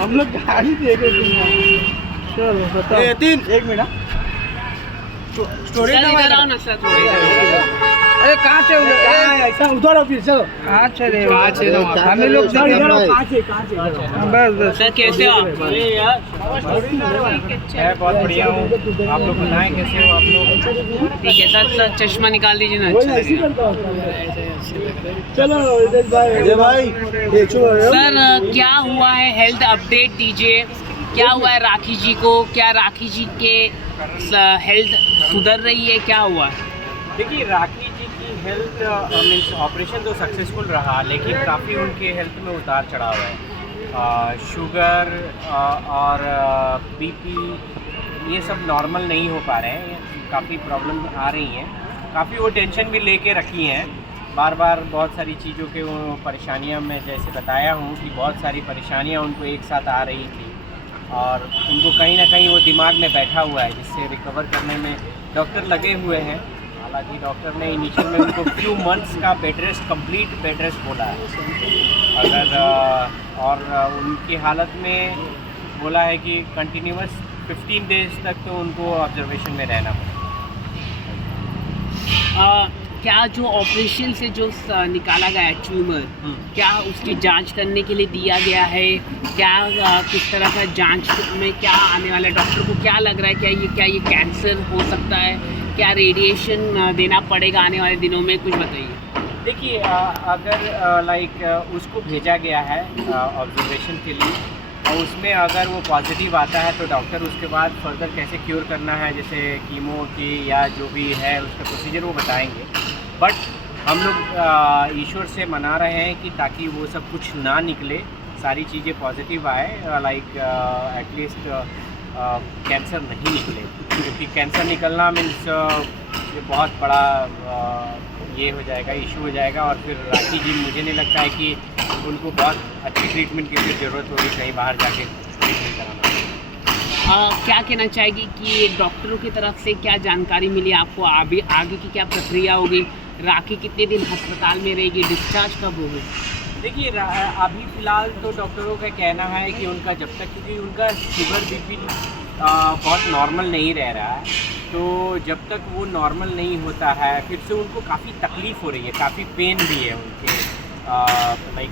हम लोग गाड़ी देखे चलो बताओ। 1 मिनट स्टोरी अरे कहाँ से ऐसा उधर हो फिर चलो कहाँ चले हमें लोग बस बस सर कैसे हो आप? मैं बहुत बढ़िया हूँ। आप लोग बताएं कैसे हो आप लोग? ठीक है सर, सर चश्मा निकाल दीजिए ना, अच्छा लगेगा। चलो भाई सर क्या हुआ है, हेल्थ अपडेट दीजिए। क्या हुआ है राखी जी को? क्या राखी जी के हेल्थ सुधर रही है? क्या हुआ है? देखिए राखी जी की हेल्थ मीन्स ऑपरेशन तो सक्सेसफुल रहा, लेकिन काफ़ी उनके हेल्थ में उतार चढ़ाव है। शुगर और बीपी ये सब नॉर्मल नहीं हो पा रहे हैं, काफ़ी प्रॉब्लम आ रही हैं। काफ़ी वो टेंशन भी लेके रखी हैं, बार बार बहुत सारी चीज़ों के वो परेशानियां, मैं जैसे बताया हूँ कि बहुत सारी परेशानियां उनको एक साथ आ रही थी और उनको कहीं ना कहीं वो दिमाग में बैठा हुआ है, जिससे रिकवर करने में डॉक्टर लगे हुए हैं। हालांकि डॉक्टर ने इनिशियल में उनको फ्यू मंथ्स का bed rest, complete bed rest बोला है। अगर और उनकी हालत में बोला है कि कंटिन्यूअस 15 डेज तक तो उनको ऑब्जर्वेशन में रहना पड़ेगा। क्या जो ऑपरेशन से जो निकाला गया है ट्यूमर, क्या उसकी जांच करने के लिए दिया गया है? क्या किस तरह का जांच में क्या आने वाला है? डॉक्टर को क्या लग रहा है, क्या ये कैंसर हो सकता है? क्या रेडिएशन देना पड़ेगा आने वाले दिनों में? कुछ बताइए। देखिए अगर उसको भेजा गया है ऑब्जर्वेशन के लिए और उसमें अगर वो पॉजिटिव आता है तो डॉक्टर उसके बाद फर्दर कैसे क्योर करना है, जैसे कीमो की या जो भी है उसका प्रोसीजर वो बताएंगे। बट हम लोग ईश्वर से मना रहे हैं कि ताकि वो सब कुछ ना निकले, सारी चीज़ें पॉजिटिव आए, एटलीस्ट कैंसर नहीं निकले, क्योंकि कैंसर निकलना मीन्स ये बहुत बड़ा ये हो जाएगा, इशू हो जाएगा। और फिर राखी जी मुझे नहीं लगता है कि उनको बहुत अच्छी ट्रीटमेंट की फिर ज़रूरत होगी, कहीं बाहर जाके ट्रीटमेंट कराना। क्या कहना चाहेगी कि डॉक्टरों की तरफ से क्या जानकारी मिली आपको? आगे की क्या प्रक्रिया होगी? राखी कितने दिन अस्पताल में रहेगी? डिस्चार्ज कब होगी? देखिए अभी फ़िलहाल तो डॉक्टरों का कहना है कि उनका जब तक, क्योंकि उनका शुगर बीपी बहुत नॉर्मल नहीं रह रहा है, तो जब तक वो नॉर्मल नहीं होता है फिर से उनको काफ़ी तकलीफ़ हो रही है, काफ़ी पेन भी है उनके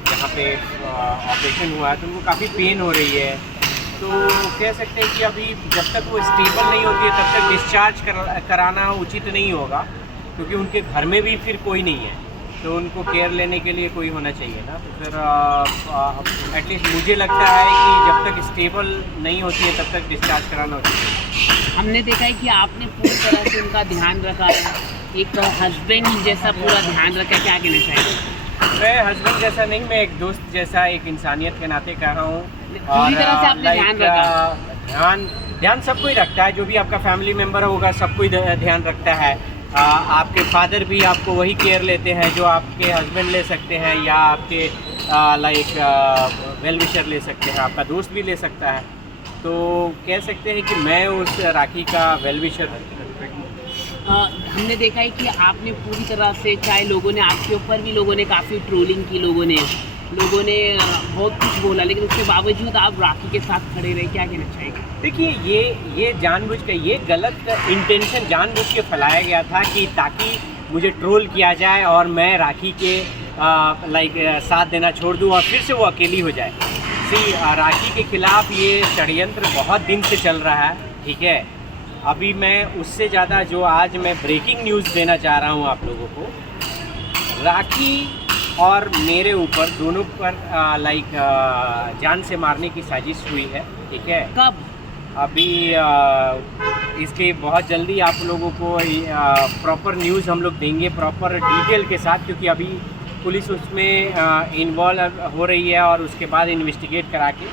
जहाँ पे ऑपरेशन हुआ है तो उनको काफ़ी पेन हो रही है। तो कह सकते हैं कि अभी जब तक वो स्टेबल नहीं होती है तब तक डिस्चार्ज कराना उचित नहीं होगा, क्योंकि उनके घर में भी फिर कोई नहीं है, तो उनको केयर लेने के लिए कोई होना चाहिए ना। तो फिर एटलीस्ट मुझे लगता है कि जब तक स्टेबल नहीं होती है तब तक डिस्चार्ज कराना उचित है। हमने देखा है कि आपने पूरी तरह से उनका ध्यान रखा है, एक हस्बैंड जैसा पूरा ध्यान रखा है। क्या कहना चाहिए? मैं हस्बैंड जैसा नहीं, मैं एक दोस्त जैसा, एक इंसानियत के नाते कहा हूँ। पूरी तरह से आपने ध्यान रखा। ध्यान सबको ही रखता है, जो भी आपका फैमिली मेम्बर होगा सबको ही ध्यान रखता है। आपके फादर भी आपको वही केयर लेते हैं जो आपके हस्बैंड ले सकते हैं, या आपके वेल विशर ले सकते हैं, आपका दोस्त भी ले सकता है। तो कह सकते हैं कि मैं उस राखी का वेल विशर। हमने देखा है कि आपने पूरी तरह से, चाहे लोगों ने आपके ऊपर भी लोगों ने काफ़ी ट्रोलिंग की, लोगों ने बहुत कुछ बोला, लेकिन उसके बावजूद आप राखी के साथ खड़े रहे। क्या कहना चाहेंगे? देखिए ये जानबूझ के, ये गलत इंटेंशन जानबूझ के फैलाया गया था कि ताकि मुझे ट्रोल किया जाए और मैं राखी के साथ देना छोड़ दूं और फिर से वो अकेली हो जाए। राखी के खिलाफ ये षड्यंत्र बहुत दिन से चल रहा है, ठीक है। अभी मैं उससे ज़्यादा जो आज मैं ब्रेकिंग न्यूज़ देना चाह रहा हूँ आप लोगों को, राखी और मेरे ऊपर दोनों पर जान से मारने की साजिश हुई है, ठीक है। कब? अभी इसके बहुत जल्दी आप लोगों को प्रॉपर न्यूज़ हम लोग देंगे, प्रॉपर डिटेल के साथ, क्योंकि अभी पुलिस उसमें इन्वॉल्व हो रही है और उसके बाद इन्वेस्टिगेट करा के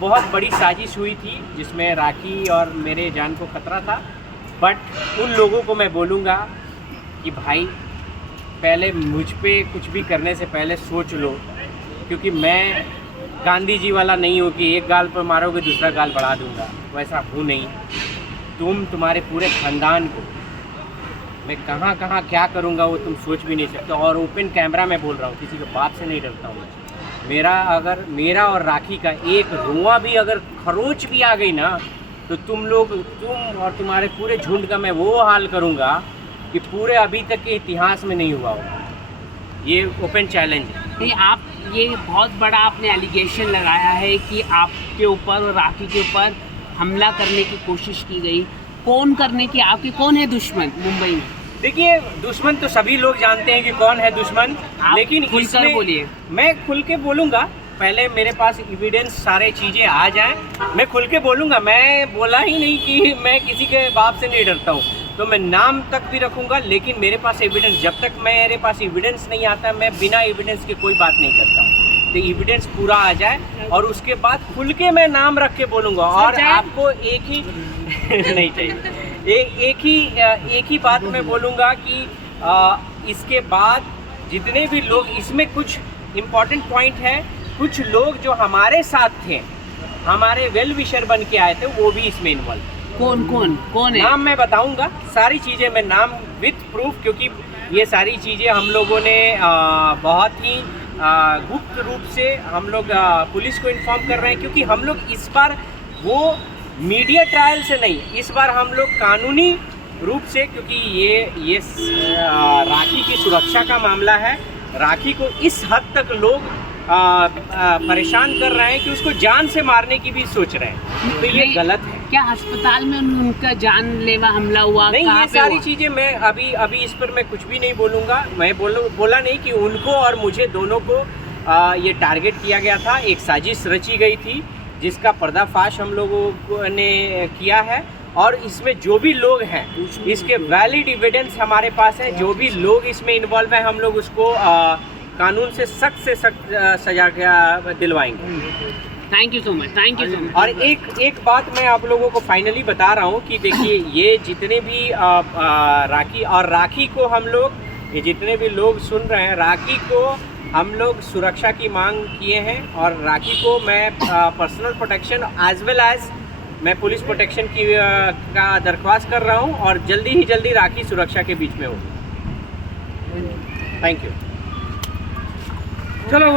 बहुत बड़ी साजिश हुई थी जिसमें राखी और मेरे जान को खतरा था। बट उन लोगों को मैं बोलूँगा कि भाई पहले मुझ पे कुछ भी करने से पहले सोच लो, क्योंकि मैं गांधी जी वाला नहीं हूँ कि एक गाल पर मारोगे दूसरा गाल बढ़ा दूँगा, वैसा हूँ नहीं। तुम्हारे पूरे ख़ानदान को मैं कहाँ कहाँ क्या करूँगा वो तुम सोच भी नहीं सकते, और ओपन कैमरा में बोल रहा हूँ, किसी के बाप से नहीं डरता हूँ मैं। मेरा और राखी का एक रुआ भी अगर खरोच भी आ गई ना, तो तुम और तुम्हारे पूरे झुंड का मैं वो हाल करूँगा कि पूरे अभी तक के इतिहास में नहीं हुआ होगा। ये ओपन चैलेंज है। नहीं, आप ये बहुत बड़ा आपने एलिगेशन लगाया है कि आपके ऊपर और राखी के ऊपर हमला करने की कोशिश की गई। कौन करने की, आपके कौन है दुश्मन मुंबई में? देखिए, दुश्मन तो सभी लोग जानते हैं कि कौन है दुश्मन, लेकिन खुलकर बोलिए। मैं खुल के बोलूँगा, पहले मेरे पास एविडेंस सारे चीज़ें आ जाएं, मैं खुल के बोलूँगा। मैं बोला ही नहीं कि मैं किसी के बाप से नहीं डरता हूँ, तो मैं नाम तक भी रखूँगा, लेकिन मेरे पास एविडेंस, जब तक मेरे पास एविडेंस नहीं आता मैं बिना एविडेंस के कोई बात नहीं करता। तो एविडेंस पूरा आ जाए और उसके बाद खुल के मैं नाम रख के बोलूँगा। और आपको एक ही नहीं चाहिए, एक ही बात मैं बोलूँगा कि इसके बाद जितने भी लोग, इसमें कुछ इम्पॉर्टेंट पॉइंट है, कुछ लोग जो हमारे साथ थे, हमारे वेल विशर बन के आए थे, वो भी इसमें इन्वॉल्व। कौन है? नाम मैं बताऊंगा, सारी चीज़ें मैं नाम विथ प्रूफ, क्योंकि ये सारी चीज़ें हम लोगों ने बहुत ही गुप्त रूप से हम लोग पुलिस को इन्फॉर्म कर रहे हैं, क्योंकि हम लोग इस बार वो मीडिया ट्रायल से नहीं, इस बार हम लोग कानूनी रूप से, क्योंकि ये राखी की सुरक्षा का मामला है। राखी को इस हद तक लोग परेशान कर रहे हैं कि उसको जान से मारने की भी सोच रहे हैं, तो ये गलत है। क्या अस्पताल में उनका जानलेवा हमला हुआ? नहीं, ये सारी चीज़ें मैं अभी इस पर मैं कुछ भी नहीं बोलूँगा। मैं बोला नहीं कि उनको और मुझे दोनों को ये टारगेट किया गया था, एक साजिश रची गई थी जिसका पर्दाफाश हम लोगों ने किया है, और इसमें जो भी लोग हैं इसके वैलिड एविडेंस हमारे पास है। जो भी लोग इसमें इन्वॉल्व हैं, हम लोग उसको कानून से सख्त सजा दिलवाएंगे। Thank you so much, thank you so much. और एक बात मैं आप लोगों को फाइनली बता रहा हूँ कि देखिए, ये जितने भी राखी को हम लोग, ये जितने भी लोग सुन रहे हैं, राखी को हम लोग सुरक्षा की मांग किए हैं, और राखी को मैं personal protection as well as मैं पुलिस प्रोटेक्शन की का दरख्वास्त कर रहा हूँ, और जल्दी ही जल्दी राखी सुरक्षा के बीच में होगी। Thank you. चलो